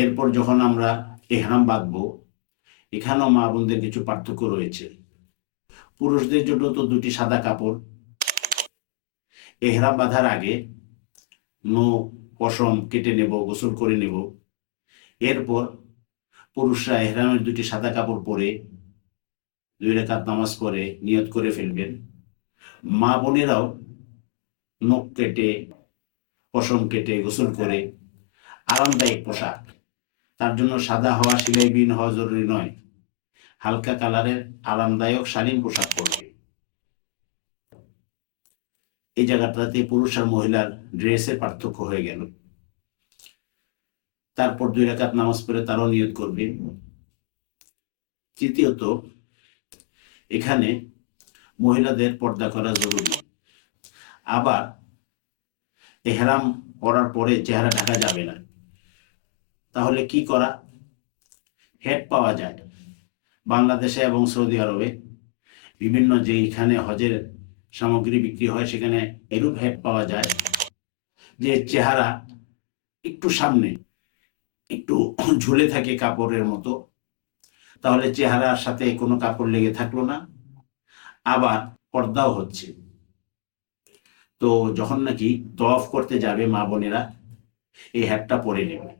এরপর যখন আমরা এহরাম বাঁধবো, এখানেও মা বোনদের কিছু পার্থক্য রয়েছে। পুরুষদের জন্য তো দুটি সাদা কাপড়, এহরাম বাঁধার আগে পশম কেটে নেব, গোসল করে নেব। এরপর পুরুষরা এহরামের দুটি সাদা কাপড় পরে 2 রাকাত নামাজ পড়ে নিয়ত করে ফেলবেন। মা বোনেরাও নখ কেটে, পশম কেটে, গোসল করে আরামদায়ক পোশাক, তার জন্য সাদা হওয়া, সেলাইবিহীন হওয়া জরুরি নয়, হালকা কালারের আরামদায়ক শালীন পোশাক পরবে। এই জায়গাটাতে পুরুষ আর মহিলার ড্রেসের পার্থক্য হয়ে গেল। তারপর 2 রাকাত নামাজ পড়ে তারাও নিয়ত করবে। তৃতীয়ত, এখানে মহিলাদের পর্দা করা জরুরি। আবার এহরাম পরার পরে চেহারা ঢাকা যাবে না। তাহলে কি করা? হেড পাওয়া যায় বাংলাদেশে এবং সৌদি আরবে, বিভিন্ন যেখানে হজের সামগ্রী বিক্রি হয় সেখানে এরূপ হেড পাওয়া যায় যে চেহারা একটু সামনে একটু ঝুলে থাকে কাপড়ের মতো। তাহলে চেহারার সাথে কোনো কাপড় লেগে থাকলো না, আবার পর্দাও হচ্ছে। তো যখন নাকি তওয়াফ করতে যাবে মা বোনেরা এই হ্যাটটা পরে নেবে।